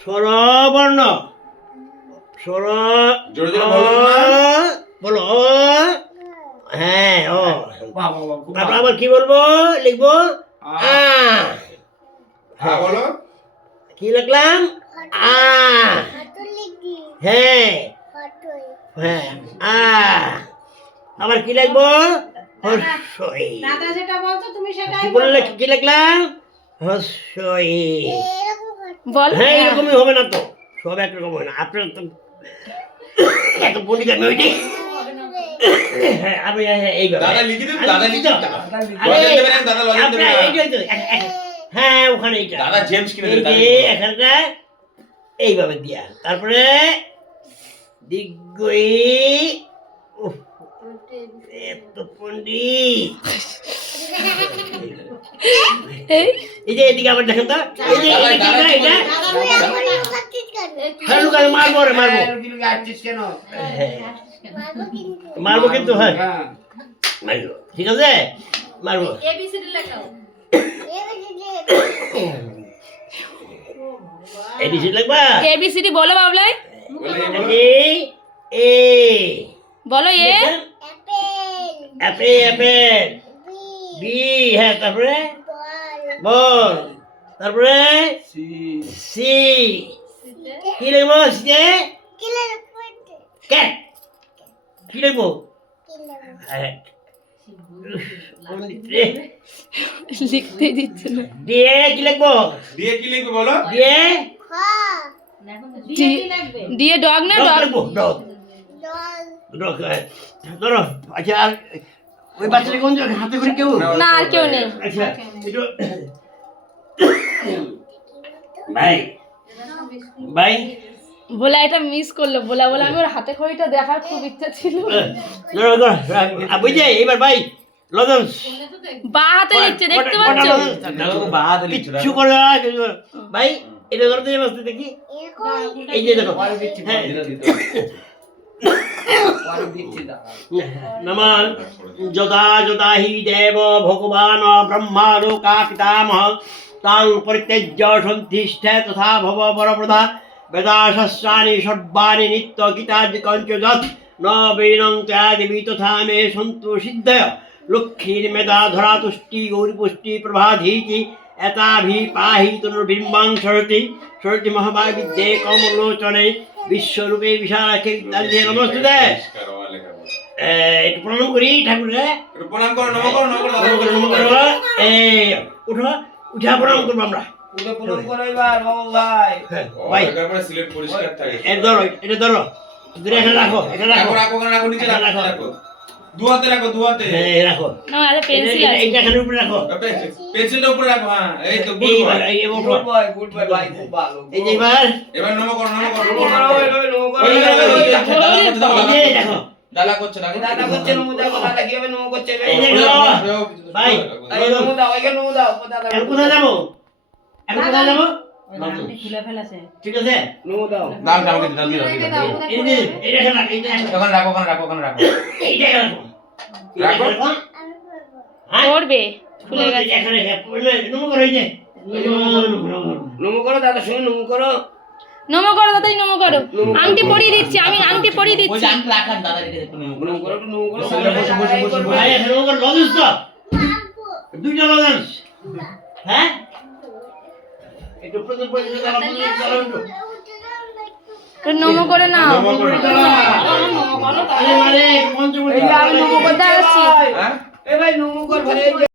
স্বরবর্ণ স্বর জোরে জোরে বলো না। বলো হ্যাঁ ও বাহ বাহ বাহ, খুব তারপর ভালো। আবার কি বলবো লিখবো আ হ্যাঁ বলো। কি লিখলাম আ হ্যাঁ হ্যাঁ আ আবার কি লিখবো হস্যই দাদা যেটা বলতো তুমি সেটাই কি বললে বলো। কি লিখলাম হস্যই বল হ্যাঁ এরকমই হবে না তো সব একরকম হয় না আপনার তো এত পন্ডিত আমি ওইটি হ্যাঁ আমি এইভাবে দাদা লিখে দেবে, দাদা লিখে দেবে। আরে, লজেন দেবে না, দাদা লজেন দেবে আপনার না। এইটাই তো হ্যাঁ ওখানে এইটা দাদা জেমস কিনে এই দেবে, যে দাদা লিখে দেবে। এখানটা এইভাবে দিয়া তারপরে দিগ্গই উফ, এত পন্ডিত এই এই যে এদিকে আবার দেখেন তো এই যে দাদা, এটা দাদা, এটা দাদা, হ্যাঁ লুকালে মারবো রে মারবো হ্যাঁ, রুগী রুগী আসছিস কেন? হ্যাঁ, মারবো কিন্তু হ্যাঁ হ্যাঁ। মারবো ঠিক আছে মারবো ABCD লেখাও। এবিসি লাগবা এবিসিডি বলো বাবলাই বলে, বলো। এ বলো এ অ্যাপেল অ্যাপেল বি হ্যাঁ তারপরে বল তারপরে সি সি কি লিখবো সিতে ক্যাট কি লিখবো হ্যাঁ লিখতে দিচ্ছে না দিয়ে কি লিখবো দিয়ে কি লিখবে বলো? দিয়ে দিয়ে কি লাগবে? দিয়ে ডগ না ডগ ডগ লিখবো ডগ ডগ ধরো আচ্ছা আর ওই বাচ্চাটা কোন জায়গায় হাতে করে কেউ না আর কেউ নেই আচ্ছা একটু ভাই ভাই বলা এটা মিস করলো বলা বলা আমি ওর হাতে খড়িটা দেখার খুব ইচ্ছা ছিল ধরো ধরো বুঝে এবার ভাই লজন্স বা হাতে লিখছে দেখতে পাচ্ছ দেখো বাদ লিখছো কিছু করে না, কিছু করে না। ভাই এটা ধরতে যাবে আসতে দেখি এই যে দেখো পরে দিচ্ছি হ্যাঁ পরে দিচ্ছি দাদা নমঃ যদা যদা হি দেব ভগবান ব্রহ্মা লোকা পিতামহ তাং পরিত্যজ্য সন্তিষ্ঠ তথা ভব বরপ্রদা বেদাশস্ত্রাণি সর্বাণি নিত্য গীতাদি কঞ্চযৎ ন বৈনং ত্যাদিবি তথা মে সন্তু সিদ্ধয় লক্ষ্মীর্মেধা ধরা তুষ্টি গৌরীপুষ্টি প্রভাধীতি এতাভি পাহি তনুর্বিম্বাং সরতি সরতি মহাভাবিদ্যে কমলোচনে বিশ্বরূপে বিশালাক্ষে বিদ্যালয়ে নমস্তুতে একটু প্রণাম করি ঠাকুরে একটু প্রণাম করো, নমঃ করো, নমঃ করো, দাদা। নমো করো, নমো করো। উঠো উঠা প্রণাম করবো আমরা পুরো পুরো করো এবার বাবু ভাই ভাই এটার পরে সিলেট পরিষ্কার থাকে। এটা ধরো এটা ধরো ধরে এখানে রাখো এখানে রাখো রাখো, রাখো, ওখানে রাখো, নিচে রাখো, রাখো। রাখো। দু হাতে রাখো, দু হাতে। হ্যাঁ রাখো না আরে পেন্সিল আছে এইটা এখানে উপরে রাখো পেন্সিলটা উপরে রাখো, হ্যাঁ, এই তো, good এইবার boy। এই উঠো গুড বয় ভাই খুব ভালো এই যে এবার এবার নমঃ করো, নমঃ করো, নমো নমঃ করো, করো। নমো করো, ওই, নমো করো। ওই, ওই, দাদা করছে, দাদা এই যে দেখো দাদা করছে, দাদা করছে। দাদা করছে নমো দাও দাদা কিভাবে নমো করছে এই যে দেখো ভাই এই নমো দাও এখানে নমো দাও দাদা এখন কোথায় যাবো এখন কোথায় যাবো খুলে ফেলেছে। ঠিক আছে নমো দাও দাম আমাকে দাও, দাও, দাও। এই যে এইটা এখানে রাখো এইটা এখানে রাখো। ওখানে রাখো, ওখানে রাখো, ওখানে রাখো। এইটা এখানে রাখো এইটা রাখো। এখানে রাখো। হ্যাঁ করবে খুলে গেছে এখানে নমো করো এই যে নমো করো দাদা শুনে নমো করো নমো করো দাদাই নমো করো আংটি পরিয়ে দিচ্ছি আমি আংটি পরিয়ে ওই দিচ্ছি যে আংটি রাখান, দাদা রেখে দে, একটু নমঃ করো। নমো করো নমো করো বসে, বসে, বসে, বসে, বসে। ভাই এখানে নমো করো লজেন্স তো দুইটা লজেন্স হ্যাঁ একটু প্রথম পর্যন্ত চালাও একটু তো নমো করে নাও নমঃ করো। আরে মানে মন্ত্র এই যে আমি নমো করতে দাঁড়াচ্ছি। আসছি হ্যাঁ? এই ভাই নমো কর ভাই